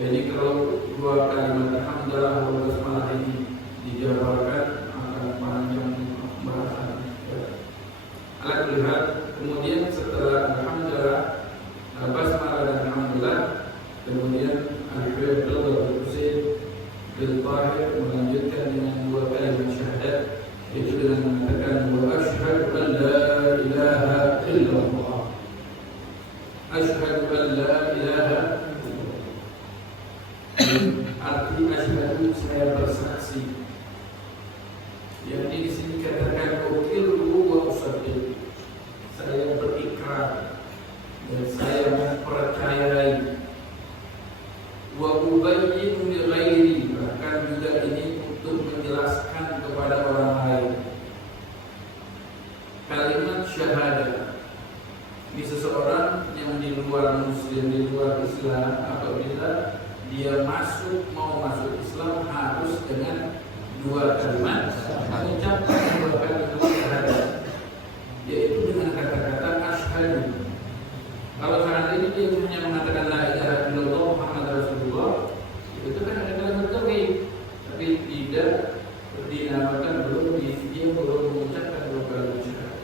Jadi kalau dua kalimat alhamdulillah wa basmalah ini dijabarkan akan panjang pembahasan. Alhamdulillah, kemudian setelah alhamdulillah, basmalah dan alhamdulillah, kemudian Al-Habib Abdullah Husain bin Tahir melanjutkan dengan dua kalimat syahadat, yaitu dengan mengatakan wa asyhadu an la ilaha illallah. Asyhadu an la ilaha illallah. Arti asyhadu saya bersaksi. Yang di sini katakan uqirru wa usaddiq. Saya berikrar dan saya mempercayai. Wa ubayyinu li ghairi, bahkan juga ini untuk menjelaskan kepada orang lain. Kalimat syahadah ini seseorang yang di luar muslim, di luar Islam, apabila dia mau masuk Islam harus dengan dua kalimat mengucapkan dua kalimat syahadat, yaitu dengan kata-kata asyhadu. Kalau seandainya dia hanya mengatakan la ilaha illallah Muhammad Rasulullah, itu kan ada kalimat tauhid, tapi tidak dinamakan, dia belum mengucapkan dua kalimat syahadat.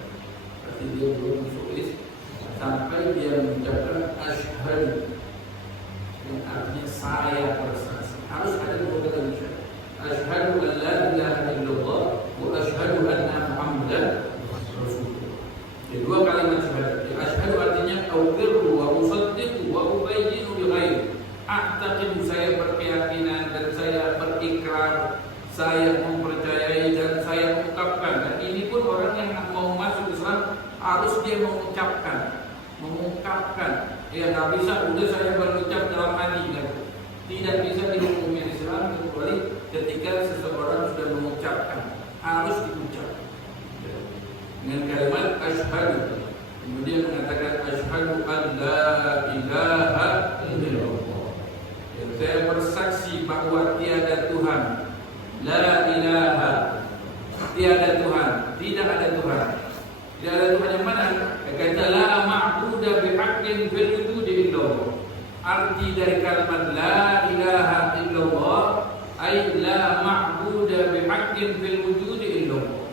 Berarti dia belum masuk Islam sampai dia mengucapkan asyhadu, yang artinya saya bersaksi. Harus ada dua kalimat syahadat. Asyhadu an la ilaha illallah wa asyhadu anna Muhammadan Rasulullah. Jadi dua kalimat syahadat. Asyhadu artinya uqirru wa usaddiqu wa ubayyinu bi ghairi. A'taqidu, saya berkeyakinan dan saya berikrar, saya mempercayai dan saya ungkapkan. Dan ini pun orang yang mau masuk Islam harus dia mengungkapkan. Ya nggak bisa udah saya berucap dalam hati kan. Tidak bisa dihukumi Islam kecuali ketika seseorang sudah mengucapkan, harus diucap dengan kalimat asyhadu. Kemudian mengatakan asyhadu an la ilaha illallah. Saya bersaksi bahwa tiada Tuhan, la ilaha, tiada Tuhan, tidak ada Tuhan. Tidak ada Tuhan yang mana? Kata la ma'budu bihaqqin fil wujudi illallah. Arti dari kalimat la ilaha illallah ay la ma'budu bihaqqin fil wujudi illallah.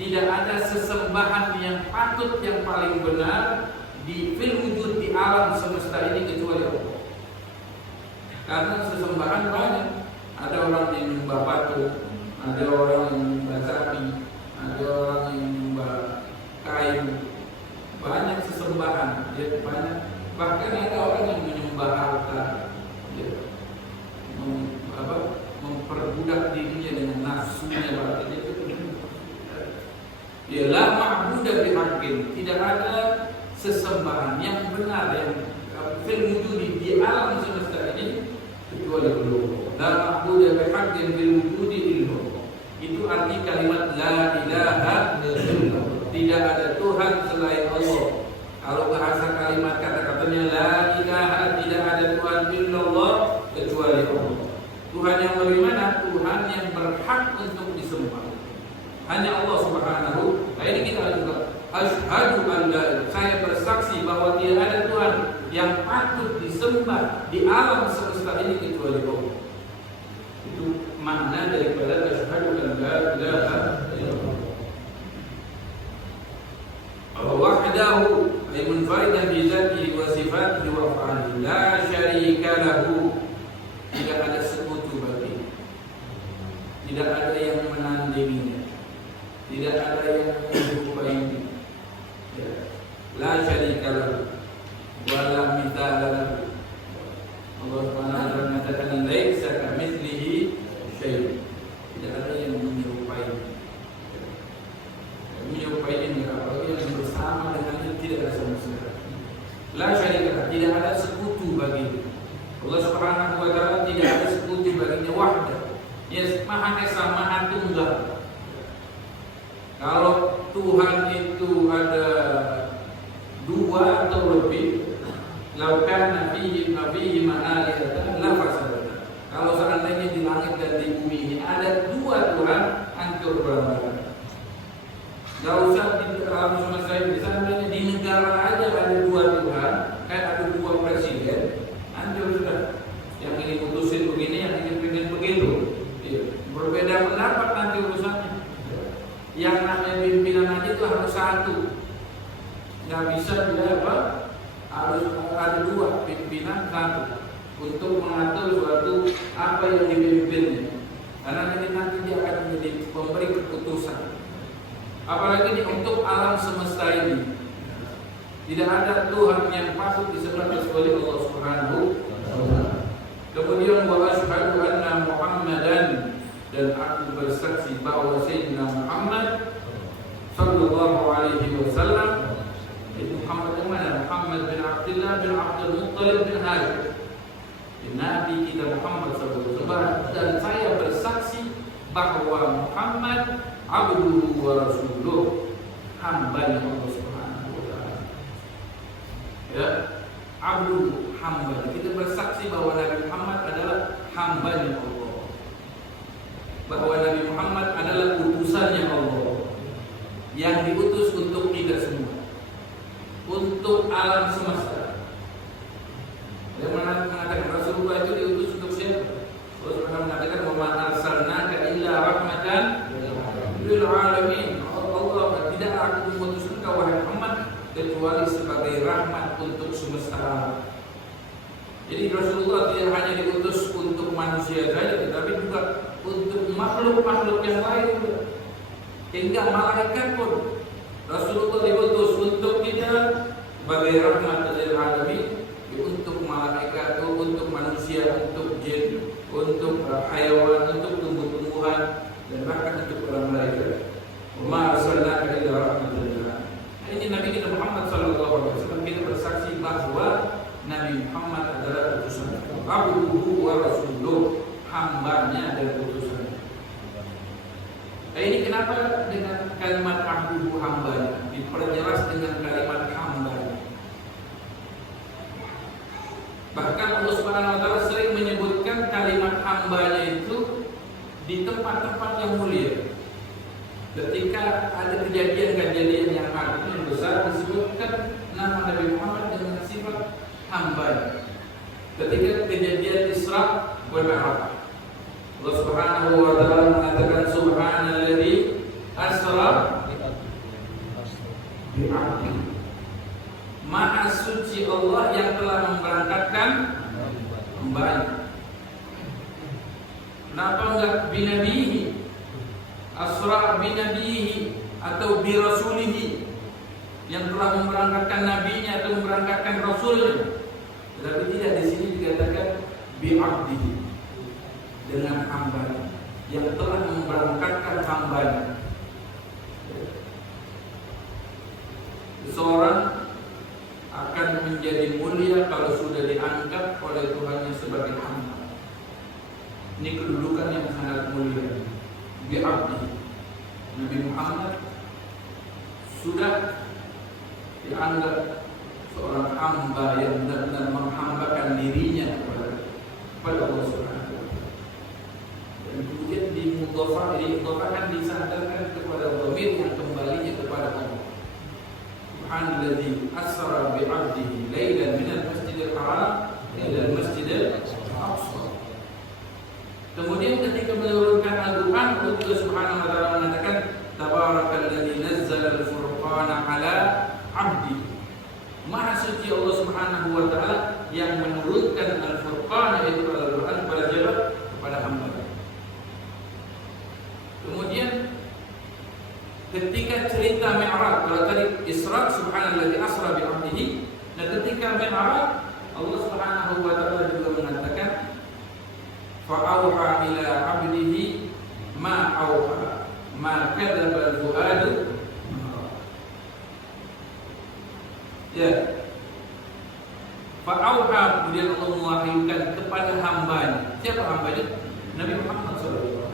Tidak ada sesembahan yang patut, yang paling benar di fil wujud, di alam semesta ini kecuali Allah. Karena sesembahan banyak. Ada orang yang menyembah batu, ada orang yang menyembah sapi, ada orang yang menyembah kayu. Banyak sesembahan, ya, banyak. Bahkan ada orang yang menyembah harta, ya, memperbudak dirinya dengan nafsunya, berarti itu ya la ma'budu bihaqqin, tidak ada sesembahan yang benar yang fil wujudi, di alam semesta ini kecuali Allah. La ma'budu bihaqqin fil wujudi illallah. Itu arti kalimat la ilaha illallah. Tidak ada Tuhan selain Allah. Kalau bahasa kalimat kata-katanya la ilaha, tidak ada Tuhan illallah kecuali Allah. Tuhan yang bagaimana? Tuhan yang berhak untuk disembah hanya Allah Subhanahu. Nah ini kita juga asyhadu an la, saya bersaksi bahwa tidak ada Tuhan yang patut disembah di alam semesta ini kecuali Allah. Itu makna daripada asyhadu an la ilaha illallah. Wahdahu ay munfaridan bi dzatihi wa sifatihi wa af'alihi la syarika lahu. Tidak ada sekutu bagi, tidak ada yang menandinginya, tidak ada yang menyerupainya. La syarika lahu wa la mithla lahu. Allah Subhanahu mengatakan laisa kamitslihi syai'. Tidak ada yang menyerupainya. Menyerupainya apalagi yang bersama dengannya, tidak ada sama sekali. La syarika, tidak ada sekutu bagi Allah Subhanahu wa ta'ala, tidak ada sekutu baginya, wahdah. Yes, Maha Esa, Maha Tunggal. Kalau Tuhan itu ada dua atau lebih, laukan nabihi ma'alihatan la fasadata. Kalau seandainya di langit dan di bumi ini ada dua Tuhan, hancur berantakan. Gak usah di alam semesta ini, seandainya di negara aja ada dua Tuhan, kayak ada dua presiden, hancur sudah. Yang ini satu untuk mengatur suatu apa yang dipimpinnya. Karena nanti dia akan menjadi pemberi keputusan. Apalagi untuk alam semesta ini, tidak ada Tuhan yang patut disembah kecuali Allah Subhanahu wa Ta'ala. Kemudian wa asyhadu anna Muhammadan, dan aku bersaksi bahwa Sayyidina Muhammad sallallahu alaihi wasallam itu Muhammad yang mana? Muhammad bin Abdullah bin Abdul Muttalib bin Hashim, Nabi kita Muhammad sallallahu alaihi wasallam. Dan saya bersaksi bahwa Muhammad abduhu wa rasuluh, hamba Allah Subhanahu wa Ta'ala. Ya, abdu, hamba. Kita bersaksi bahwa Nabi Muhammad adalah hamba-Nya Allah, bahwa Nabi Muhammad adalah utusannya Allah yang diutus untuk kita semua, untuk alam semesta. Yang mengatakan Rasulullah itu diutus untuk siapa? Rasulullah mengatakan wa ma arsalnaka illa rahmatan lil alamin. Allah tidak aku mengutus engkau wahai Muhammad kecuali sebagai rahmat untuk semesta alam. Jadi Rasulullah tidak hanya diutus untuk manusia saja, tetapi juga untuk makhluk-makhluk yang lain, hingga malaikat pun Rasulullah diutus untuk kita sebagai rahmat lil alamin, untuk malaikat, untuk manusia, untuk jin, untuk hayawan, untuk tumbuh-tumbuhan, dan bahkan untuk orang malaikat. Ma arsalnaka illa rahmatan lil alamin. Ini Nabi kita Muhammad sallallahu alaihi wasallam. Kita bersaksi bahwa Nabi Muhammad adalah utusan, abduhu wa rasuluh, hambanya dan utusannya. Nah, ini kenapa dengan kalimat abduhu, hambanya diperjelas dengan kalimat hambanya. Bahkan Allah Subhanahu wa Ta'ala sering menyebutkan kalimat hambanya itu di tempat-tempat yang mulia. Ketika ada kejadian-kejadian yang agung yang besar, disebutkan nama Nabi Muhammad dengan sifat hamba. Ketika kejadian Isra wal Mi'raj, Allah Subhanahu wa Ta'ala mengatakan subhanalladzi asra bi 'abdihi. Maha suci Allah yang telah memberangkatkan hamba-Nya. Kenapa enggak binabihi? Asra binabihi atau bi rasulihi, yang telah memberangkatkan nabinya atau memberangkatkan rasulnya. Tetapi tidak, di sini dikatakan bi abdihi, dengan hamba yang telah memberangkatkan hambanya. Seseorang akan menjadi mulia kalau sudah diangkat oleh Tuhannya sebagai hamba. Ini kedudukan yang sangat mulia. Bi abdihi, Nabi Muhammad sudah dianggap seorang hamba yang benar-benar menghambakan dirinya kepada Allah Subhanahu wa Ta'ala. Dan kemudian dimudhafahkan, disandarkan kepada dhamir yang kembalinya kepada Allah. Subhanalladzi asra bi 'abdihi lailan minal masjidil haram ila al-masjidil aqsa. Kemudian ketika menurunkan Al-Quran, Allah Subhanahu wa Ta'ala mengatakan Tabarakalladzi nazzala al-furqana 'ala 'abdihi. Maha suci Allah Subhanahu wa Ta'ala yang menurunkan Al-Furqan, yaitu Al-Quran, kepada siapa? Kepada hamba. Kemudian ketika cerita Mi'raj, kalau tadi Isra subhanalladzi asra bi 'abdihi, dan ketika Mi'raj Allah Subhanahu wa Ta'ala juga mengatakan fa'auha ila 'abdihi ma auha ma kadzaba al-fuadu. Ya, fa'auha, kemudian Allah mewahyukan kepada hambanya. Siapa hambanya? Nabi Muhammad SAW.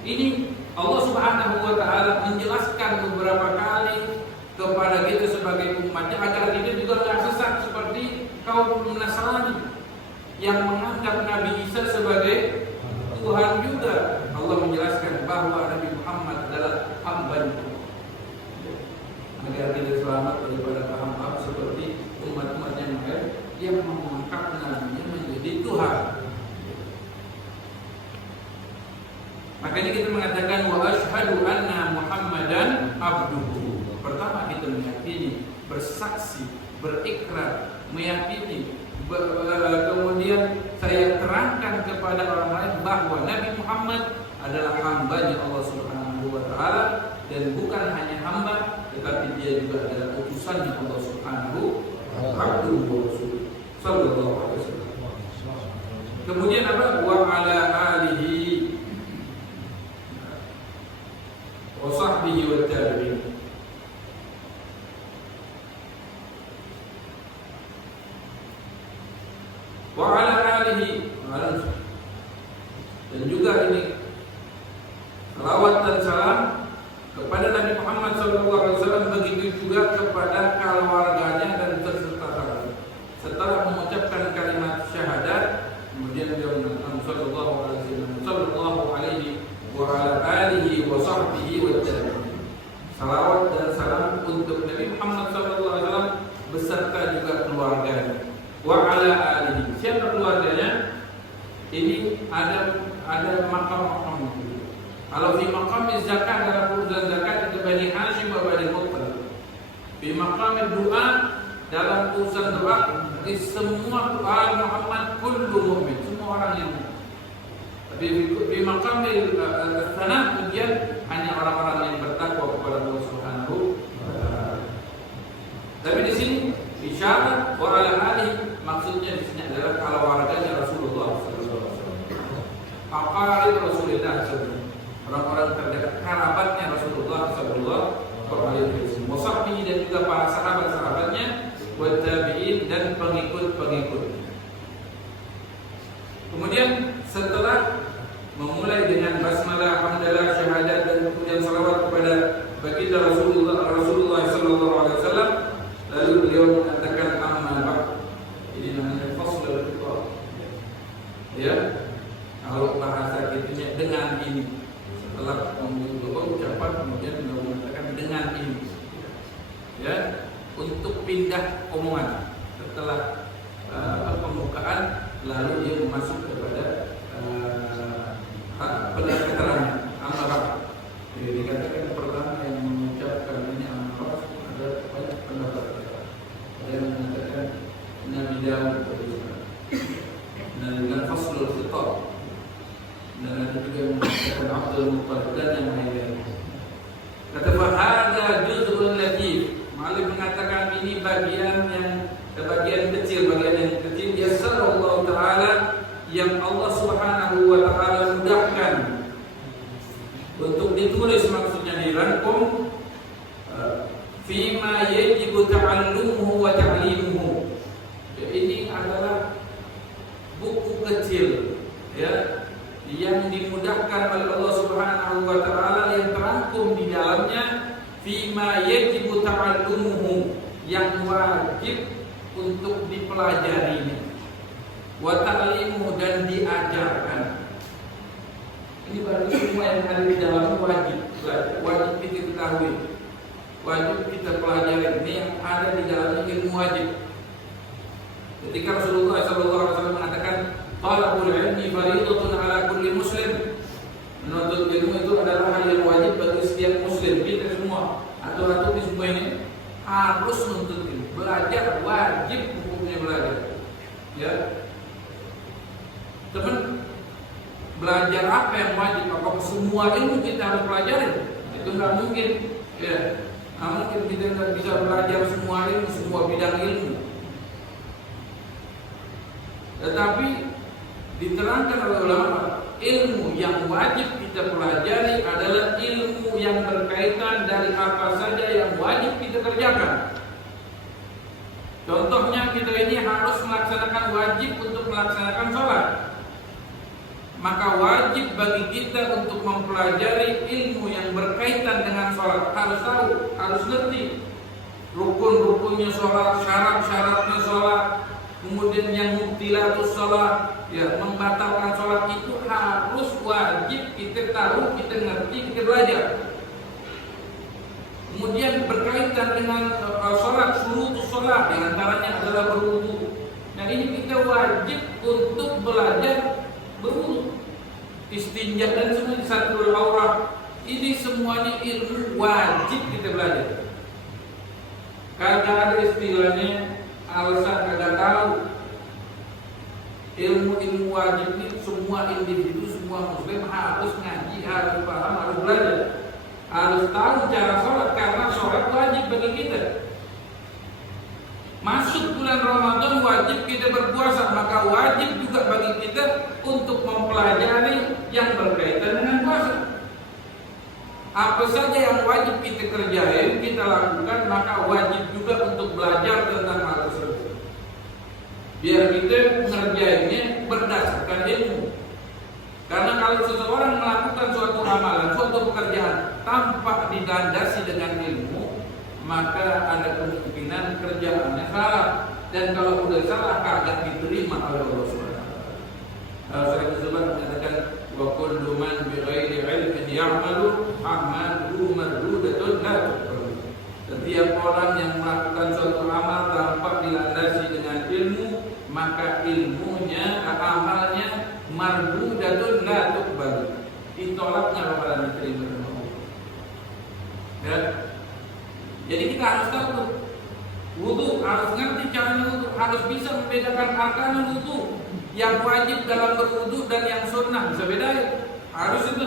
Ini Allah Subhanahu wa Ta'ala menjelaskan beberapa kali kepada kita sebagai umatnya agar kita juga tidak sesat seperti kaum Nasrani yang menganggap Nabi Isa sebagai Tuhan juga. Allah menjelaskan bahwa Nabi Muhammad adalah hamba-Nya, agar kita selamat daripada paham-paham seperti umat-umat yang lain yang mengangkat Nabi-Nya menjadi Tuhan. Makanya kita mengatakan wa asyhadu anna Muhammadan abduhu. Pertama kita meyakini, bersaksi, berikrar, meyakini, kemudian saya terangkan kepada orang lain bahwa Nabi Muhammad adalah hamba-Nya Allah Subhanahu wa taala, dan bukan hanya hamba tetapi dia juga adalah utusan-Nya Allah Subhanahu wa taala. Sallallahu alaihi wasallam. Kemudian apa? Wa ala alihi wa sahbihi wa tabi'in. Wa ala alihi, dan juga ini salawat dan salam kepada Nabi Muhammad SAW, begitu juga kepada keluarganya dan serta setelah mengucapkan kalimat syahadat, kemudian dia mengatakan sallallahu alaihi wa ala alihi wa sahbihi wa sallam. Salawat dan salam untuk Nabi Muhammad SAW beserta juga keluarganya. Wa ala alihi. Siapa keluarganya? Ini ada makam-makam. Kalau di maqam zakat dalam urusan zakat itu Bani Hashim wa Bani Muttalib. Di maqam doa dalam urusan doa di semua doa Muhammad kullu mu'min, semua orang yang mukmin. Tapi di maqam sana kemudian hanya orang-orang yang bertakwa kepada Allah Subhanahu wa taala. Tapi di sini isyarat wa ala alihi, maksudnya di sini adalah keluarganya Rasulullah sallallahu alaihi wasallam. Aqarib Rasulullah sallallahu, orang-orang terdekat, kerabatnya Rasulullah sallallahu alaihi wasallam. Wasahbihi, dan juga para sahabat-sahabatnya, wa tabi'in, dan pengikut-pengikut. Kemudian setelah memulai dengan basmalah, hamdalah, syahadat, dan kemudian salawat kepada baginda Rasulullah sallallahu alaihi wasallam, lalu beliau mengatakan amma ba'd. Ini namanya faslul khitab. Ya, kalau bahasa kitunya dengan ini. Setelah membuat ucapan kemudian beliau mengatakan dengan ini. Ya, untuk pindah omongan setelah pembukaan, lalu dia masuk kepada keterangan amarah. Jadi dikatakan pertama yang mengucapkan ini amarah ada banyak pendapat. Ada yang mengatakan Nabi Daud, dan dengan faslul khitab, dan ada juga yang mengatakan Abdul Muttalib dan yang lain-lain. Kata fahada juz'un latif, Malik mengatakan ini bagian kecil, yassarallahu ta'ala, yang Allah Subhanahu wa ta'ala mudahkan untuk ditulis, maksudnya dirangkum, fima yajibu ta'allumuhu wa ta'limuhu. Ini adalah buku kecil, ya, yang dimudahkan oleh Allah Subhanahu wa ta'ala, yang terangkum di dalamnya fima yajibu ta'allumuhu, yang wajib untuk dipelajarinya, wa ta'limuhu, dan diajarkan. Ini berarti semua yang ada di dalam wajib kita ketahui, wajib kita pelajari. Ini yang ada di dalam ilmu wajib. Ketika Rasulullah SAW mengatakan talabul ilmi fardhatun ala kulli muslim, menuntut ilmu itu adalah hal yang wajib bagi setiap muslim. Kita semua atau di semua ini harus menuntut ilmu, belajar, wajib hukumnya belajar. Ya, teman, belajar apa yang wajib? Apakah semua ilmu kita harus pelajari? Itu nggak mungkin. Ya, nggak mungkin kita nggak bisa belajar semua ilmu, semua bidang ilmu. Tetapi diterangkan oleh ulama, ilmu yang wajib kita pelajari adalah ilmu yang berkaitan dari apa saja yang wajib kita kerjakan. Contohnya, kita ini harus melaksanakan, wajib untuk melaksanakan sholat. Maka wajib bagi kita untuk mempelajari ilmu yang berkaitan dengan sholat. Harus tahu, harus ngerti rukun-rukunnya sholat, syarat-syaratnya sholat, kemudian yang mubtilatus sholat, ya, membatalkan sholat, itu harus wajib kita tahu, kita ngerti, kita belajar. Kemudian berkaitan dengan sholat, syurutus sholat, diantaranya adalah berwudu. Nah, ini kita wajib untuk belajar berwudu, istinja, dan semua satrul aurat. Ini semuanya ilmu wajib kita belajar. Kagak ada istilahnya alasan kagak tahu. ilmu wajib ini semua individu, semua muslim harus ngaji, harus paham, harus belajar, harus tahu cara sholat karena sholat wajib bagi kita. Masuk bulan Ramadan wajib kita berpuasa, maka wajib juga bagi kita untuk mempelajari yang berkaitan dengan puasa. Apa saja yang wajib kita kerjain, kita lakukan, maka wajib juga untuk belajar tentang hal tersebut. Biar kita mengerjainnya berdasarkan ilmu. Karena kalau seseorang melakukan suatu amalan, suatu pekerjaan tanpa dilandasi dengan ilmu, maka ada kemungkinan kerjaannya salah. Dan kalau sudah salah, kagak diterima oleh Allah Subhanahu wa taala. Saya tersebut mengatakan wa kullu man bighairi ilmin ya'malu amaluhu mardudatun la tuqbal. Setiap orang yang melakukan suatu amal tanpa dilandasi dengan ilmu, maka ilmunya, amalnya mardudatun la tuqbal. Ditolaknya bakalan diterima oleh Allah. Ya. Jadi kita harus tahu wudu, harus ngerti cara wudu, harus bisa membedakan arkanul wudu, yang wajib dalam berwudu dan yang sunnah bisa bedain. Harus itu.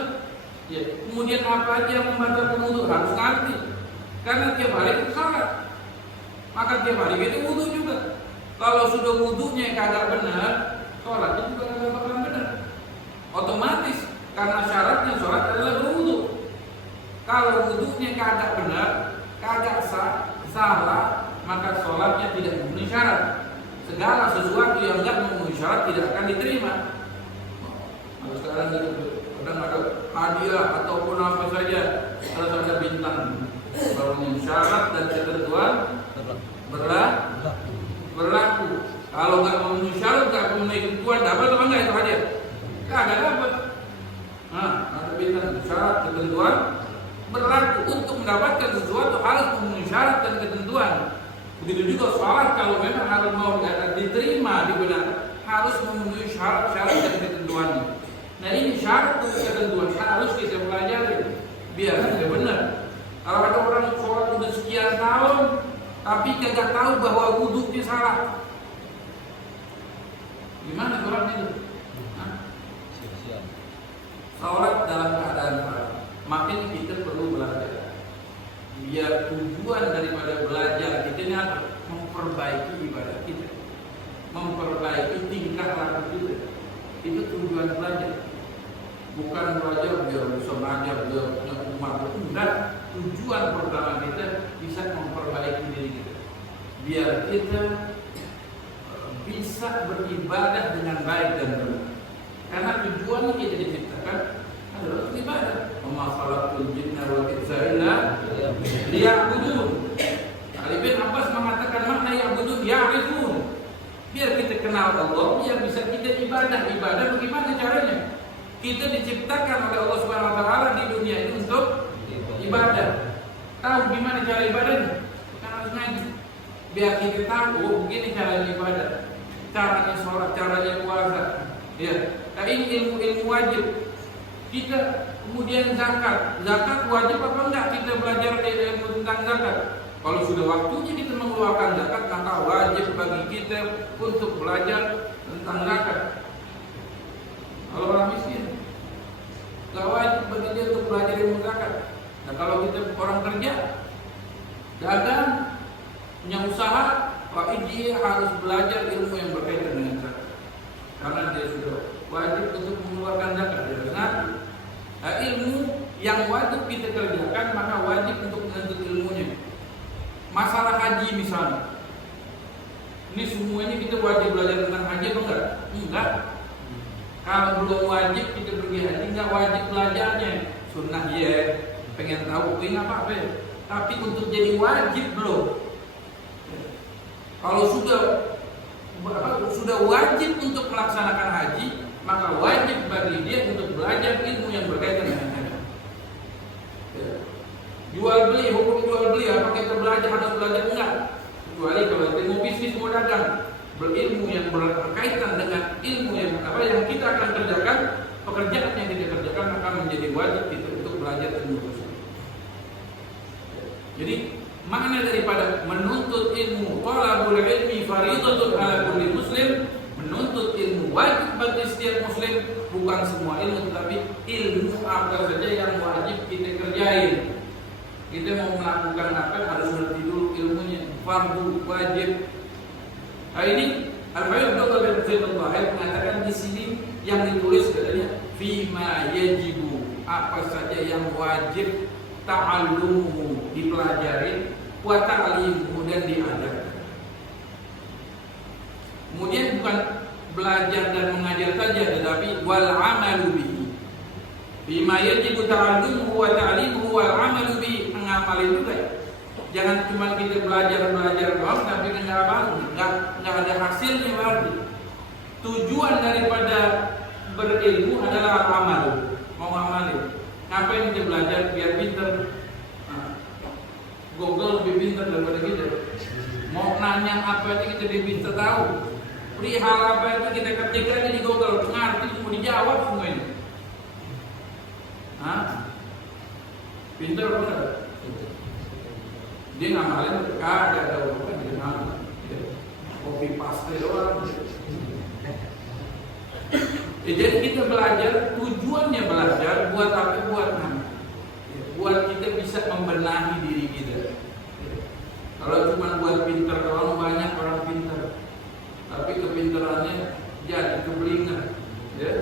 Ya. Kemudian apa aja yang membatalkan wudu harus ngerti. Karena tiap hari itu salat, maka tiap hari kita wudu juga. Kalau sudah wudunya kagak benar, sholatnya juga kagak bakalan benar. Otomatis karena syaratnya sholat adalah berwudu. Kalau wudunya kagak benar, kagak sah, salah, maka sholatnya tidak memenuhi syarat. Segala sesuatu yang enggak memenuhi syarat tidak akan diterima. Kalau sekarang gitu, kadang ada hadiah ataupun apa saja harus ada bintang. Memenuhi syarat dan ketentuan berlaku. Kalau enggak memenuhi syarat, enggak memenuhi ketentuan, dapat apa enggak itu hadiah? Kagak dapat. Nah, ada bintang syarat ketentuan berlaku. Untuk mendapatkan sesuatu harus memenuhi syarat dan ketentuan. Begitu juga sholat, kalau memang harus mau diterima, digunakan, harus memenuhi syarat-syarat dan ketentuannya. Nah ini syarat dan ketentuan harus kita pelajari biar kita benar. Kalau ada orang sholat udah sekian tahun tapi kagak tahu bahwa wudhunya salah, gimana sholat itu? Sholat dalam keadaan salah. Makin kita perlu belajar. Biar tujuan daripada belajar kita ini apa? Memperbaiki ibadah kita, memperbaiki tingkah laku kita. Itu tujuan belajar. Bukan belajar biar bisa belajar, biar punya umat. Enggak. Tujuan pertama kita bisa memperbaiki diri kita. Biar kita bisa beribadah dengan baik dan benar. Karena tujuan kita diciptakan adalah ibadah. Wa khalaqtul jinna wal insa illa liya'budun. Ali bin Abbas mengatakan makna ya'budun ya'rifun. Biar kita kenal Allah, biar bisa kita ibadah. Ibadah bagaimana caranya? Kita diciptakan oleh Allah Subhanahu wa taala di dunia ini untuk ibadah. Tahu gimana cara ibadahnya? Kita harus ngaji. Biar kita tahu begini cara ibadah. Caranya sholat, caranya puasa. Ya. Nah ini ilmu wajib. Kita kemudian zakat wajib apa enggak kita belajar ilmu tentang zakat? Kalau sudah waktunya kita mengeluarkan zakat, maka wajib bagi kita untuk belajar tentang zakat. Kalau orang miskin, enggak wajib bagi dia untuk belajar ilmu zakat. Nah kalau kita orang kerja, dagang, punya usaha, dia harus belajar ilmu yang berkaitan dengan zakat. Karena dia sudah wajib untuk mengeluarkan zakat. Dia harus ngaji. Nah, ilmu yang wajib kita kerjakan, maka wajib untuk menuntut ilmunya. Masalah haji misalnya, ini semuanya kita wajib belajar tentang haji atau enggak? Enggak. Kalau belum wajib kita pergi haji, enggak wajib belajarnya. Sunnah ya, pengen tahu ini apa ya. Tapi untuk jadi wajib belum. Kalau sudah wajib untuk melaksanakan haji, maka wajib bagi dia untuk belajar ilmu yang berkaitan dengan haji. Ya. Jual beli, hukum jual beli, apa kita belajar harus belajar enggak? Kecuali kalau kita mau bisnis, mau dagang, berilmu yang berkaitan dengan ilmu yang kita akan kerjakan, pekerjaan yang kita kerjakan akan menjadi wajib kita untuk belajar ilmu tersebut. Jadi makna daripada menuntut ilmu, talabul ilmi fariidatun ala kulli muslim, menuntut ilmu wajib bagi setiap muslim, bukan semua ilmu, tapi ilmu apa saja yang wajib kita kerjain. Kita mau melakukan apa harus ngerti dulu ilmunya, fardu, wajib. Nah ini Al-Habib Dr. bin Tahir mengatakan di sini yang ditulis katanya fima yajibu, apa saja yang wajib ta'allumuhu, dipelajari, wa ta'limuhu, dan diajarkan. Kemudian bukan belajar dan mengajar saja, tetapi wal amalu bihi. Fima yajibu ta'allumuhu wa ta'limuhu wal amalu bihi, mengamalin juga ya. Jangan cuma kita belajar doang tapi nggak ada hasilnya berarti. Tujuan daripada berilmu adalah amal, mau amalin. Ngapain kita belajar biar pinter? Nah, Google lebih pinter daripada kita. Mau nanya apa aja kita lebih pinter tahu. Perihal apa itu kita ketik aja di Google, ngerti semua, dijawab semua ini. Hah? Pinter apa enggak? Dia ngamalin, ada orang dia ngamalin, copy paste doang. Jadi kita belajar, tujuannya belajar buat apa? Buat apa? Buat kita bisa membenahi diri kita. Kalau cuma buat pinter doang, banyak orang pinter, tapi kepinterannya jadi keblinger, ya.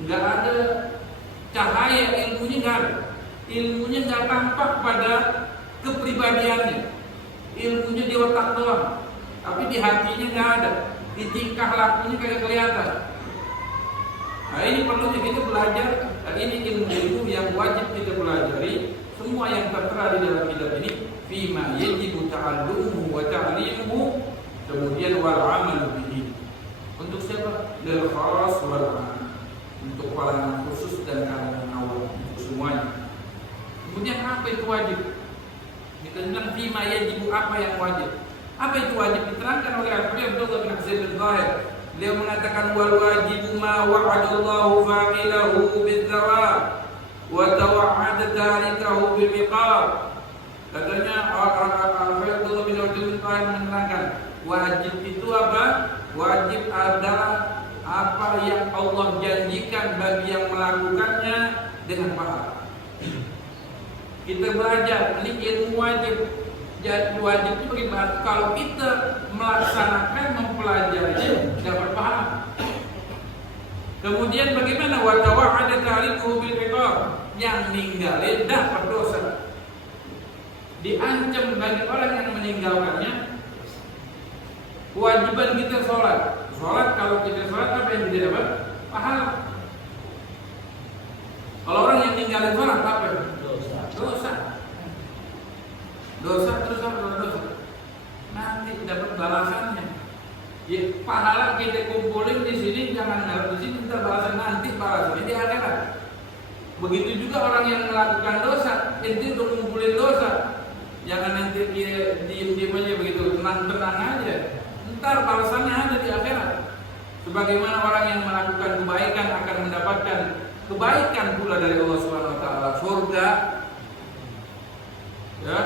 Nggak ada cahaya ilmunya, nggak ada. Ilmunya nggak tampak pada kepribadiannya, ilmunya di otak doang, tapi di hatinya nggak ada, di tingkah lakunya kagak kelihatan. Nah ini perlunya kita belajar, dan ini ilmu yang wajib kita pelajari. Semua yang tertera di dalam kitab ini, fima yajibu ta'allumuhu wa ta'limuhu, kemudian wal amalu bihi. Untuk siapa? Lil khas wal 'am, untuk kalangan khusus dan kalangan awam, untuk semuanya. Kemudian apa itu wajib? Kita bilang fima yajibu, apa yang wajib. Apa itu wajib? Diterangkan oleh Al-Habib Dr. bin Tahir. Beliau mengatakan wal wajibu ma wa'adallahu fa'ilahu bidzawab wa tawa'ada tarikahu bil iqab. Katanya Al-Habib Dr. bin Tahir menerangkan wajib itu apa? Wajib adalah apa yang Allah janjikan bagi yang melakukannya dengan pahala. Kita belajar, ini ilmu wajib. Jadi wajib itu bagaimana? Kalau kita melaksanakan, mempelajarinya, dapat paham. Kemudian bagaimana? Wa tawa'ada tarikuhu bil iqab, yang ninggalin dapat dosa. Diancam bagi orang yang meninggalkannya. Kewajiban kita sholat. Sholat, kalau kita sholat apa yang kita dapat? Pahala. Kalau orang yang ninggalin sholat apa? Dosa terus apa? Dosa. Nanti dapat balasannya. Ya, pahala kita kumpulin di sini, jangan ngarep di sini, kita balasan nanti, balasannya di akhirat. Begitu juga orang yang melakukan dosa, inti untuk ngumpulin dosa. Jangan nanti dia diem aja begitu, tenang aja. Ntar balasannya ada di akhirat. Sebagaimana orang yang melakukan kebaikan akan mendapatkan kebaikan pula dari Allah Subhanahu wa taala, surga. Ya,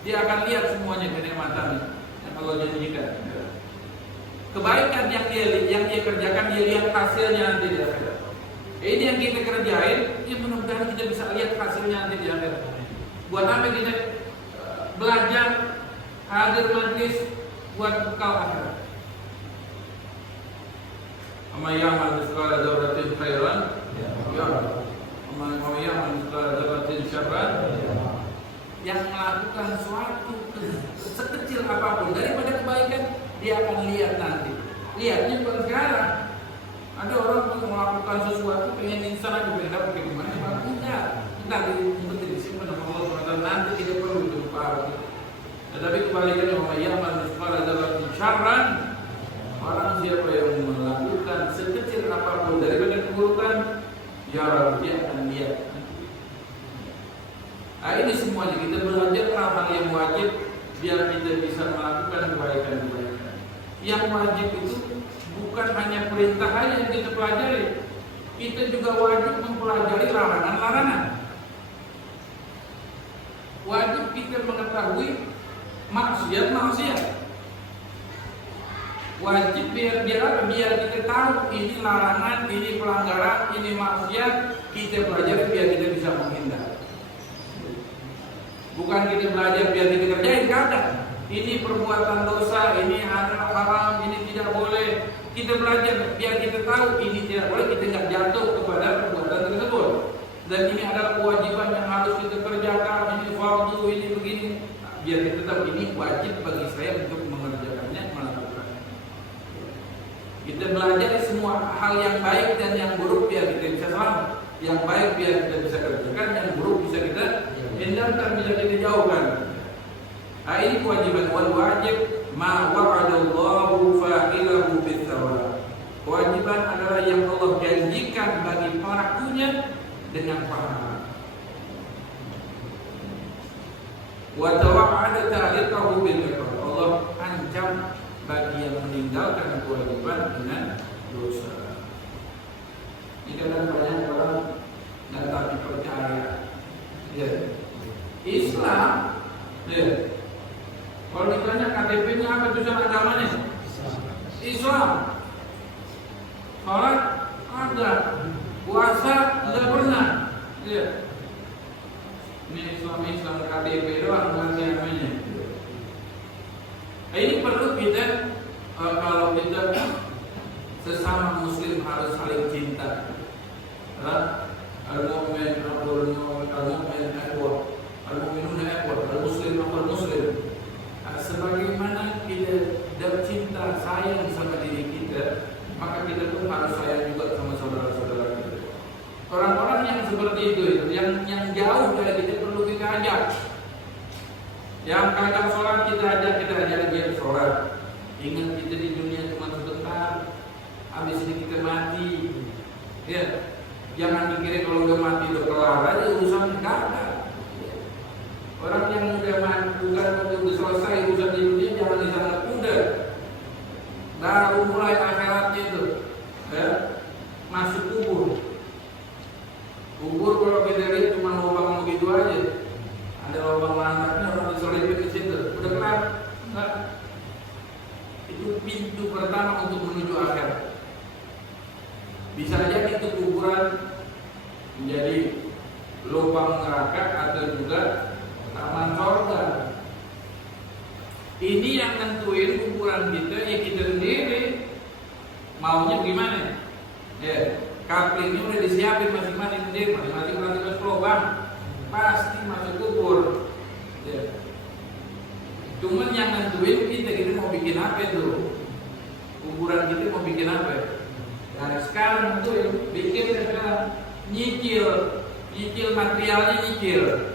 dia akan lihat semuanya kenikmatan yang Allah janjikan. Ya. Kebaikan yang dia kerjakan, dia lihat hasilnya nanti di akhirat. Ini yang kita kerjain, ya mudah-mudahan kita bisa lihat hasilnya nanti di akhirat. Buat apa kita belajar, hadir majlis, buat bekal akhirat. Amma ya'mal mithqala dzarratin khairan yarah. Amma ya'mal mithqala dzarratin syarran. Yang melakukan suatu sekecil apapun daripada kebaikan, dia akan lihat nanti. Lihatnya bukan sekarang. Ada orang melakukan sesuatu pengen instan aja, pengen dapat gimana? Enggak. Entar di disimpan sama Allah SWT, nanti tidak perlu itu lupa. Tetapi kebalikannya, wa ya'mal mithqala dzarratin syarran, orang siapa yang melakukan sekecil apapun daripada keburukan, ya dia akan lihat. Nah, ini semuanya kita belajar hal-hal yang wajib biar kita bisa melakukan kebaikan-kebaikan. Yang wajib itu bukan hanya perintah aja yang kita pelajari, kita juga wajib mempelajari larangan-larangan. Wajib kita mengetahui maksiat. Wajib biar apa? Biar kita tahu ini larangan, ini pelanggaran, ini maksiat. Kita belajar biar kita bisa menghindar. Bukan kita belajar biar kita kerjain, kadang ini perbuatan dosa, ini haram, ini tidak boleh. Kita belajar biar kita tahu ini tidak boleh, kita nggak jatuh kepada perbuatan tersebut. Dan ini adalah kewajiban yang harus kita kerjakan. Ini fardu, ini begini. Biar kita tahu ini wajib bagi saya untuk mengerjakannya, melakukannya. Kita belajar semua hal yang baik dan yang buruk biar kita bisa selamat. Yang baik biar kita bisa kerjakan, yang buruk bisa kita hindarkan, bisa kita jauhkan. Nah, ini kewajiban. Wal wajib ma wa'adallahu fa'ilahu bitsawab. Kewajiban adalah yang Allah janjikan bagi pelakunya dengan pahala. Wa tawa'ada ta'liqahu bil iqab. Allah ancam bagi yang meninggalkan kewajiban dengan dosa. Ini kadang banyak orang dan tapi percaya. Ya. Islam, ya. Kalau ditanya KTP-nya apa tujuan agamanya? Islam. Sholat ada, puasa tidak pernah. Ya. Ini Islam KTP doang bukan namanya. Ini perlu kita kalau kita sesama Muslim harus saling cinta. Al-mu'min al-mu'minuna ikhwah, al-muslim al-muslim. Sebagaimana kita cinta sayang sama diri kita, maka kita pun harus sayang juga sama saudara-saudara kita. Orang-orang yang seperti itu, yang jauh dari kita perlu kita ajak. Yang kagak sholat kita ajak dia sholat. Ingat kita di dunia cuma sebentar, habis ini kita mati. Ya, jangan dikira kalau udah mati udah kelar aja urusan kagak. Orang yang udah mati udah selesai urusan di dunia jangan disanggap muda. Baru mulai akhiratnya itu, ya, masuk kubur. Kubur kalau kita lihat cuma lubang begitu aja. Ada lubang lantaknya orang diselipin di situ. Udah kelar? Enggak. Itu pintu pertama untuk menuju akhirat. Bisa jadi itu kuburan menjadi lubang neraka atau juga taman surga. Ini yang nentuin kuburan kita ya kita sendiri. Maunya gimana? Ya, kaplingnya udah disiapin masing-masing sendiri, masing-masing masuk lubang, pasti masuk kubur. Ya. Cuman yang nentuin kita mau bikin apa itu? Kuburan kita mau bikin apa? Nah sekarang itu bikin sekarang nyicil materialnya nyicil.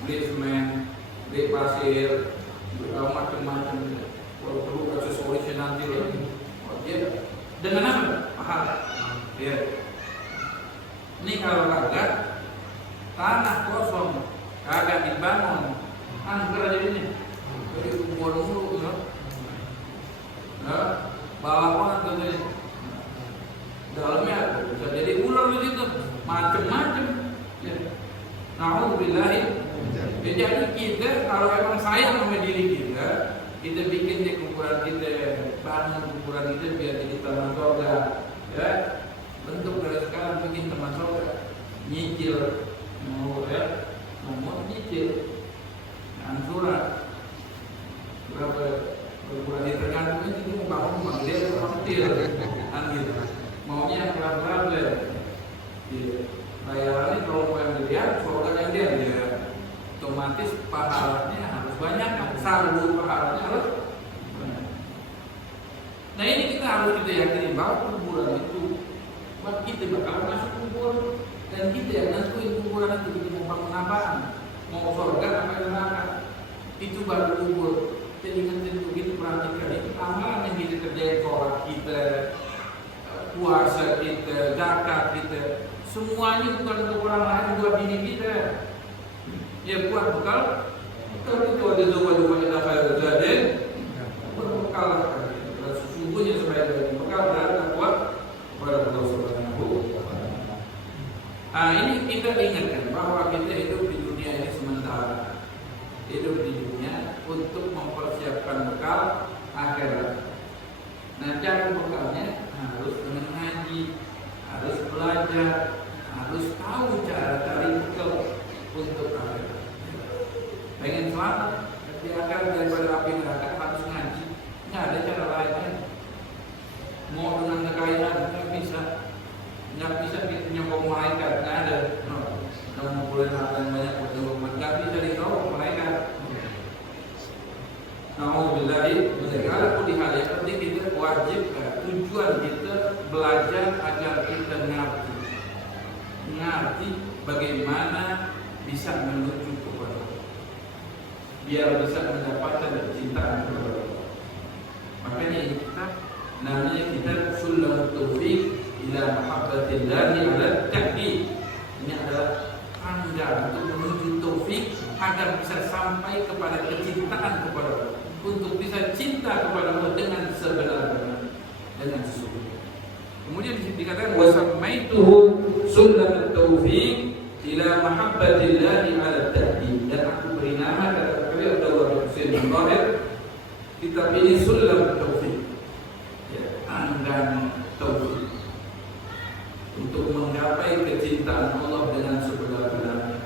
Beli semen, beli pasir, macam-macam. Kalau perlu aksesorisnya nanti lagi. Ya. Dengan apa? Mahal. Ya. Ini kalau kagak tanah kosong, kagak dibangun, angker aja ini. Jadi kubur dulu, ya. Nah, balapan katanya. Dalamnya bisa jadi ular di situ, macam-macam. Ya. Nauzubillahi. Jadi kita kalau emang sayang sama diri kita bikin di kuburan kita, bangun kuburan kita biar jadi taman surga. Ya, bentuk dari sekarang bikin taman surga, nyicil, mau nyicil, angsuran berapa kuburan itu tergantung itu mau bangun rumah gede atau rumah kecil, kan gitu. Maunya yang pelan-pelan ya. Bayarannya kalau mau yang gede, surga yang dia ya. Otomatis pahalanya harus banyak, saldo pahalanya harus banyak. Nah ini kita harus yakini bahwa kuburan itu kita bakal masuk kubur dan kita yang nentuin kuburan itu kita mau bangun apaan, mau surga apa neraka, itu baru kubur. Jadi ingat begitu perhatikan itu amalan yang kita kerjain, sholat kita, puasa kita, zakat kita, semuanya bukan untuk orang lain, buat diri kita. Ya buat bekal itu ada doa-doa yang akan terjadi berbekal sesungguhnya sebagai bekal dan kuat kepada Allah Subhanahu wa Ta'ala. Nah ini kita ingatkan bahwa kita hidup di dunia ini sementara, hidup di dunia untuk mempersiapkan bekal akhirat. Nah, cara bekalnya harus dengan ngaji, harus belajar, harus tahu cara cari bekal untuk akhirat. Pengen selamat di akhirat daripada api neraka harus ngaji. Nggak ada cara lainnya. Mau dengan kekayaan nggak bisa nyokong malaikat, nggak ada. Kalau mau boleh harta yang banyak buat nyokong malaikat, nggak bisa disokong malaikat. Nauzubillahi kalau dihal yang penting kita wajib tujuan kita belajar agar kita ngerti bagaimana bisa menuju kepada Allah, biar bisa mendapatkan kecintaan kepada Allah. Makanya ini kita namanya kita sulam taufik ila mahabbatillahi ala taqdi. Ini adalah tangga untuk menuju taufik agar bisa sampai kepada kecintaan kepada Allah, untuk bisa cinta kepada Allah dengan sebenar-benar, dengan sesungguhnya. Kemudian dikatakan wasammaituhu sunnat taufiq ila mahabbatillahi ala taqdi, dan aku beri nama kata beliau Abdullah bin Husain bin Tahir, kitab ini sunnat taufiq, ya, tangga taufik untuk menggapai kecintaan Allah dengan sebenar-benarnya.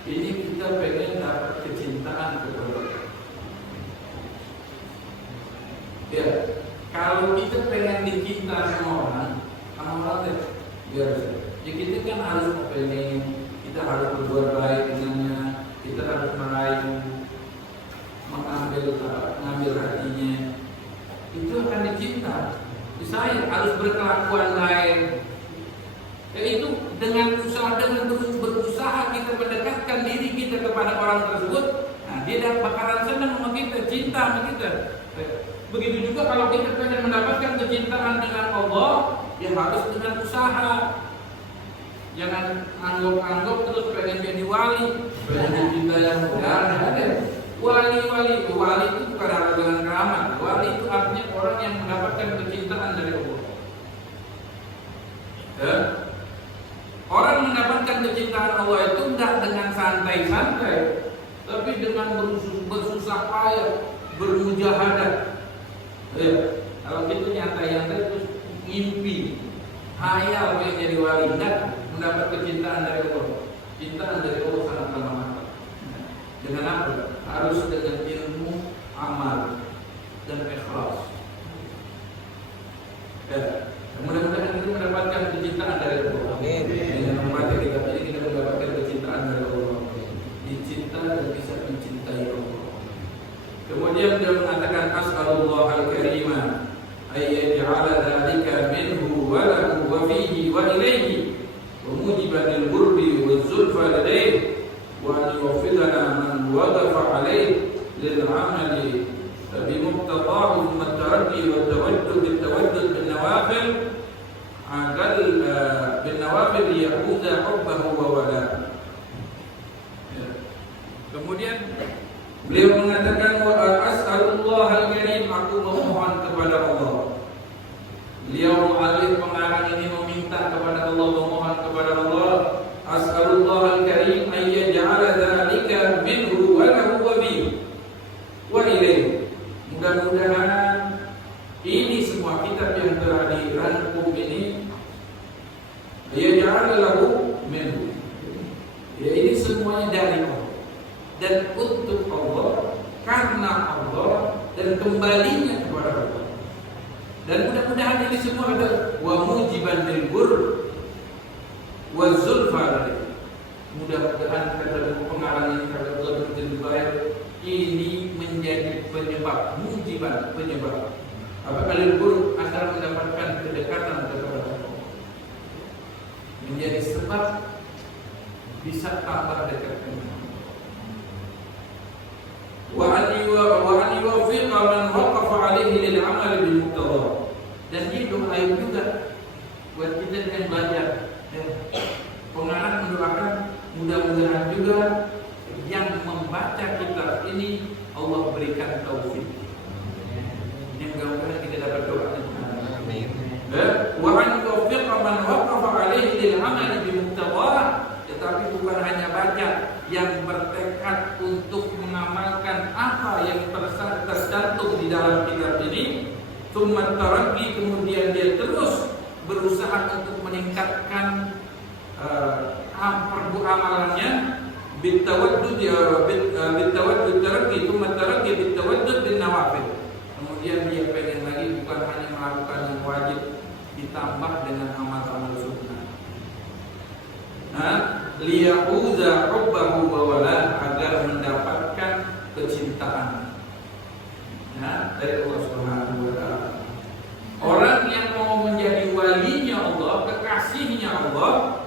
Ini kita pengen dapat kecintaan kepada Allah. Ya, kalau kita pengen dicinta sama orang ya kita kan harus pengen, kita harus berbuat baik dengannya, kita harus merayu, mengambil hatinya, itu akan dicinta. Saya harus berkelakuan baik. Yaitu dengan berusaha kita mendekatkan diri kita kepada orang tersebut, nah dia bakalan senang sama kita, cinta sama kita. Begitu juga kalau kita pengen mendapatkan kecintaan dengan Allah, ya harus dengan usaha. Jangan anggap-anggap terus pengen jadi wali, pengen dicinta yang mudah. Wali itu bukan hal dengan keramat. Wali itu artinya orang yang mendapatkan kecintaan dari Allah. Ya. Orang mendapatkan kecintaan Allah itu tidak dengan santai-santai, tapi dengan bersusah payah, bermujahadah. Ya. Kalau kita nyantai-nyantai terus ngimpi, hayal pengen jadi wali, tidak mendapat kecintaan dari Allah. Cintaan dari Allah sangat mahal. Dengan apa? Harus dengan ilmu, amal, dan ikhlas. Ya. Mudah-mudahan kita mendapatkan kecintaan dari Allah. Amin. Dengan membaca kitab ini kita mendapatkan kecintaan dari Allah. Dicinta dan bisa mencintai Allah. Kemudian dia mengatakan as'alullah al-karima ay yaj'ala dzalika minhu wa lahu wa fihi wa ilayhi wa mujiban lil qurbi waz zulfa ladayhi wa an yuwaffidana man wadafa alayhi lil amali بمقتضاه ثم التردي والتودد bin nawafil agar بالنوافل ليعود حبه وولاه. Kemudian beliau mengatakan wa as'alullah al-karim, aku memohon kepada Allah. Beliau alif pengarang ini meminta kepada Allah, memohon kepada Allah, as'alullah al-karim ay yaj'ala dzalika minhu wa lahu wa bihi wa ilayhi. Mudah-mudahan ini semua kitab yang telah dirangkum ini yaj'ala lahu minhu, ya ini semuanya dari Allah dan untuk Allah, karena Allah, dan kembalinya kepada Allah. Dan mudah-mudahan ini semua adalah wa mujiban lil gur wa zulfa. Mudah-mudahan kata pengarang ini, kata Allah bin Baik, ini menjadi penyebab, mujiban, penyebab apa lil gur, agar mendapatkan kedekatan kepada Allah, menjadi sebab bisa tambah dekat dengan Allah. Wa an yuwaffiqa man waqafa alaihi lil amal bil muqtada. Dan ini doa juga buat kita yang belajar. Pengarang mendoakan mudah-mudahan juga yang membaca kitab ini Allah berikan taufik. Yang mudah-mudahan kita dapat doa. Amin. Wa an yuwaffiqa man waqafa alaihi lil amal bil muqtada. Tetapi bukan hanya baca, yang bertekad untuk mengamalkan apa yang tercantum di dalam kitab ini, Tsumma taraqi, kemudian dia terus berusaha untuk meningkatkan amalannya, bitawaddud taraqi, tsumma taraqi bitawaddud bin nawafil. Kemudian dia pengen lagi bukan hanya melakukan yang wajib, ditambah dengan amal-amal sunnah. Liyahuza hubbahu wa wala, agar mendapatkan kecintaan dari Allah Subhanahu wa taala. Orang yang mau menjadi walinya Allah, kekasihnya Allah,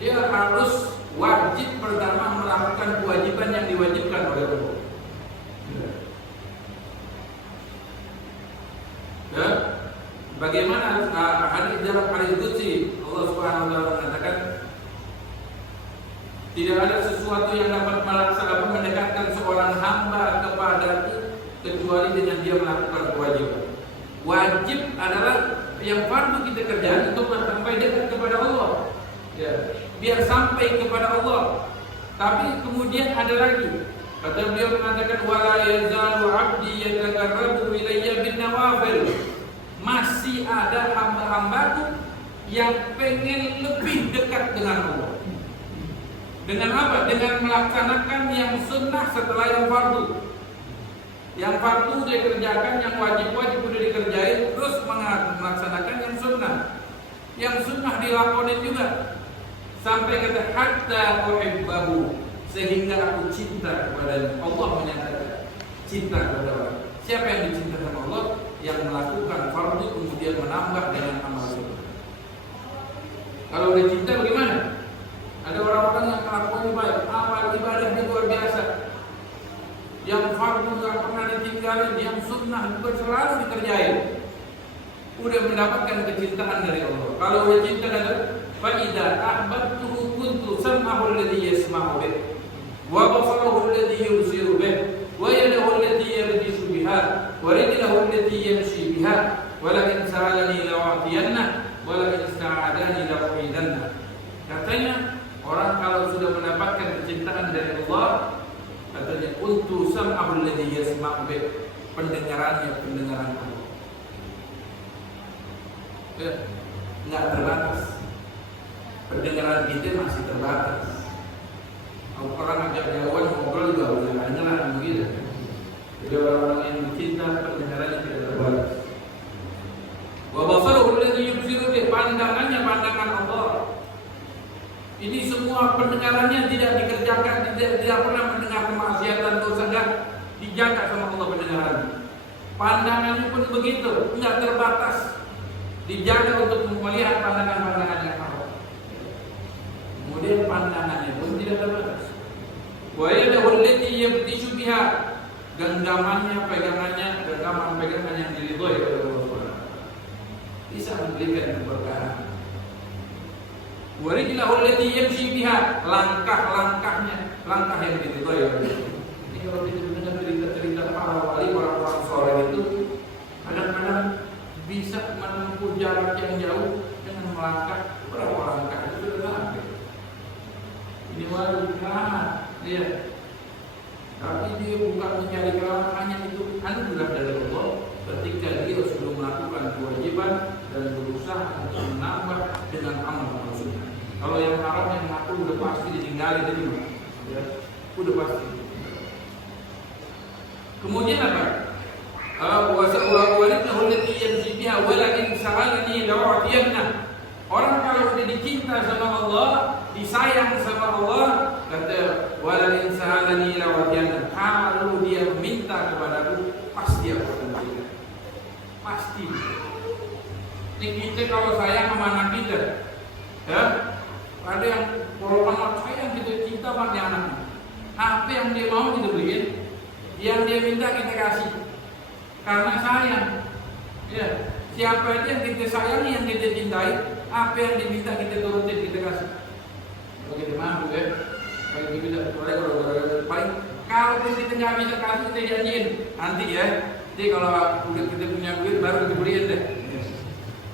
dia harus wajib pertama melakukan kewajiban yang diwajibkan oleh Allah. Bagaimana hadis dalam hadis qudsi Allah Subhanahu wa taala mengatakan, tidak ada sesuatu yang dapat melaksanakan mendekatkan seorang hamba kepadaku kecuali dengan dia melakukan kewajiban. Wajib adalah yang fardu kita kerjakan untuk sampai dekat kepada Allah. Ya, biar sampai kepada Allah. Tapi kemudian ada lagi. Kata beliau mengatakan, wala yazalu 'abdi yataqarrabu ilayya bin nawafil. Masih ada hamba-hambaku yang pengen lebih dekat dengan Allah. Dengan apa? Dengan melaksanakan yang sunnah setelah yang fardu. Yang fardu dia kerjakan, yang wajib-wajib sudah dikerjain, terus melaksanakan yang sunnah. Yang sunnah dilakonin juga. Sampai kata hatta uhibbahu, sehingga aku cinta kepada Allah. Menyatakan cinta kepada Allah. Siapa yang dicinta sama Allah? Yang melakukan fardu kemudian menambah dengan amal sunnah. Kalau udah cinta bagaimana? Ada orang-orang yang melakukan ibadah, amal ibadahnya luar biasa. Yang fardu nggak pernah ditinggalin, yang sunnah juga selalu dikerjain. Udah mendapatkan kecintaan dari Allah. Kalau udah cinta dari fa idza ahbabtuhu kuntu sam'ahu alladhi yasma'u bih, wa basarahu alladhi yubsiru bih, wa yadahu allati yabtishu biha, wa rijluhu allati yamshi biha, wa la in sa'alani la'atiyannah, wa la in ista'adani la'u'idanna. Katanya orang kalau sudah mendapatkan kecintaan dari Allah, katanya kuntu sam'ahu alladhi yasma'u bih, pendengarannya pendengaran Allah. Enggak terbatas. Pendengaran kita masih terbatas. Orang agak jauhan ngobrol juga udah nggak begitu. Jadi orang-orang yang cinta pendengarannya tidak terbatas. Wa basaruhu alladhi yubsiru bih, pandangannya pandangan Allah. Ini semua pendengarannya tidak dikerjakan, tidak pernah mendengar kemaksiatan, dosa, enggak dijaga sama Allah pendengarannya. Pandangannya pun begitu, enggak terbatas, dijaga untuk melihat pandangan-pandangan yang haram. Kemudian pandangannya pun tidak terbatas. Wa yadahu allati yabtishu biha, genggaman pegangan yang diridhoi oleh Allah. Bisa memberikan keberkahan. Wa rijluhu allati yamshi biha, langkah-langkahnya, langkah yang diridhoi oleh Allah. Ini kalau kita mendengar cerita-cerita para wali, orang-orang soleh itu kadang-kadang bisa menempuh jarak yang jauh dengan melangkah berapa langkah itu sudah sampai. Ini wali keramat, ya. Tapi dia bukan mencari keramat, hanya itu anugerah dari Allah ketika dia sudah melakukan kewajiban dan berusaha untuk menambah dengan amal sunnah. Kalau yang haram yang ngaku udah pasti ditinggalin tadi, ya, udah pasti. Kemudian apa? Orang kalau udah dicinta sama Allah, disayang sama Allah, kata wala in sa'alani lawatiyanna, kalau dia meminta kepadaku pasti aku akan berikan. Pasti. Ini kita kalau sayang sama anak kita, ya, ada yang kalau anak sayang kita cinta sama dia anaknya, apa yang dia mau kita berikan, yang dia minta kita kasih. Karena sayang, ya, siapa aja yang kita sayangi, yang kita cintai, apa yang diminta kita turutin, kita kasih. Begitu mampu, ya. Kalau kita paling kalau kita nggak bisa kasih, kita janjiin nanti, ya. Jadi kalau udah kita punya duit baru kita beliin deh.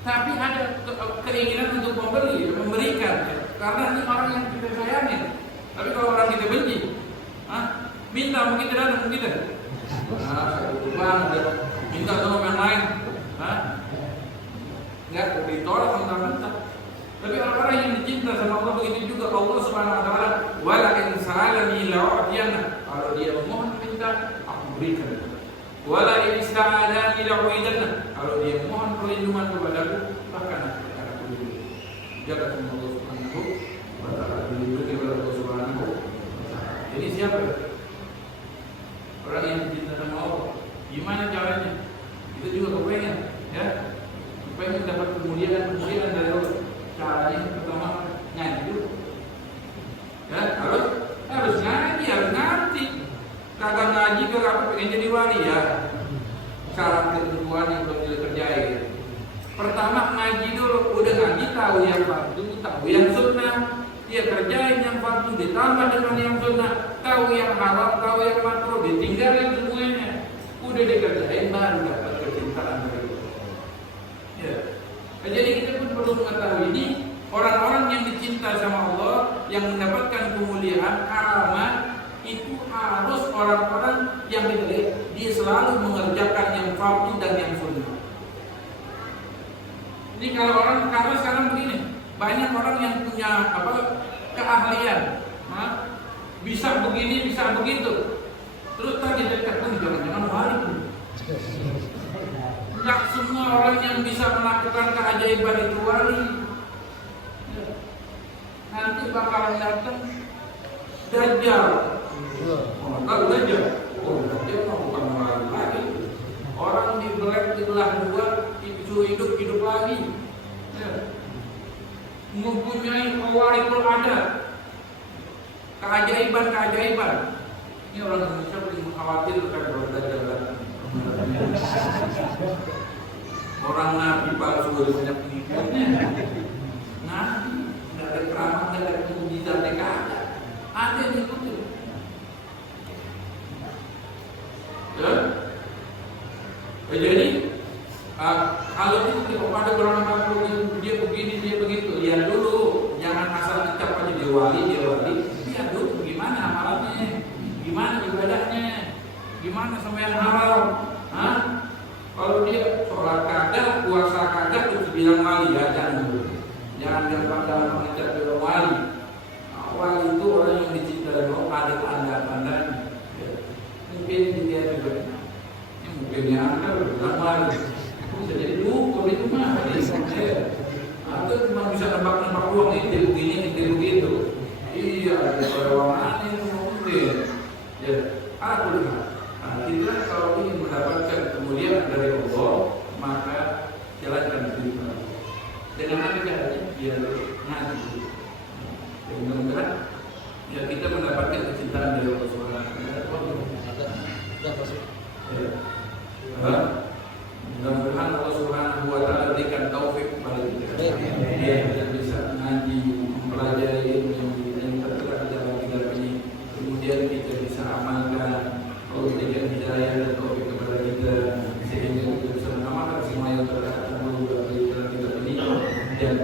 Tapi ada keinginan untuk memberikan, ya. Karena ini orang yang kita sayangi. Tapi kalau orang kita benci, minta mungkin tidak ada mungkin. Saya butuh banget. Minta sama yang lain. Enggak ditolak mentah-mentah. Tapi orang-orang yang dicinta sama Allah begitu juga Allah Subhanahu wa taala, wala in sa'alani la'u'tiyanna. Kalau dia memohon minta, aku berikan. Wala in ista'adani la'u'idanna. Kalau dia mohon perlindungan kepadaku, bahkan aku beri. Jaga sama Allah Subhanahu wa taala, dilindungi oleh Allah Subhanahu wa taala. Ini siapa? Orang yang dicinta sama Allah. Gimana caranya? Itu juga kepengen, ya. Kepengen dapat kemuliaan dari Allah. Caranya pertama nyanyi dulu, ya harus nyanyi, harus ngerti. Kagak ngaji kagak pengen jadi wali ya. Syarat ketentuan yang belum dikerjain. Pertama ngaji dulu, udah ngaji tahu yang fardu, tahu yang sunnah, dia kerjain yang fardu ditambah dengan yang sunnah, tahu yang haram, tahu yang makruh, ditinggalin semuanya. Udah dikerjain baru dapat kecintaan dari Allah. Ya. Jadi kita pun perlu mengetahui ini orang-orang yang dicinta sama Allah, yang mendapatkan kemuliaan, karamat, itu harus orang-orang yang dia selalu mengerjakan yang fardu dan yang sunnah. Ini kalau orang karena sekarang begini, banyak orang yang punya keahlian, bisa begini, bisa begitu, terus tadi dekat pun jangan-jangan wali. Tidak semua orang yang bisa melakukan keajaiban itu wali. Nanti bakalan datang Dajjal. Kalau Dajjal, Dajjal bukan wali lagi. Orang dibelah dua, disuruh hidup lagi. Mempunyai khawarikul adat, keajaiban. Ini orang Indonesia paling mengkhawatirkan kalau Dajjal datang. Orang nabi palsu banyak pengikutnya. Nabi nggak ada keramat, nggak ada mukjizat, ada yang ikutin. Ya? Jadi kalau itu kepada orang dia begini, dia begitu, lihat dulu, jangan asal dicap aja dia wali. Lihat dulu gimana amalannya, gimana ibadahnya, gimana sembahyang halal. Kalau dia sholat kagak, puasa kagak, terus bilang wali, ya jangan bilang mengecap bilang wali. Wali itu orang yang dicintai Allah, ada tanda-tandanya. Mungkin dia juga, mungkinnya anda bilang wali. Bisa jadi dukun itu mah, atau cuma bisa nebak-nebak uang ini begini, begitu. Iya, ada orang ini mungkin. Ya, aku lihat. Kita kalau ingin mendapatkan kemuliaan dari Allah, maka jalankan hidup dengan apa caranya? Biar ngaji. Mudah-mudahan ya kita mendapatkan kecintaan dari Allah Subhanahu wa taala. Mudah-mudahan Allah Subhanahu wa taala berikan taufik kepada kita. Dia bisa ngaji, mempelajari ilmu yang tertera dalam kitab ini, kemudian kita bisa amalkan. Allah berikan hidayah dan taufik kepada kita sehingga kita bisa mengamalkan semua yang terkait dengan kitab ini dan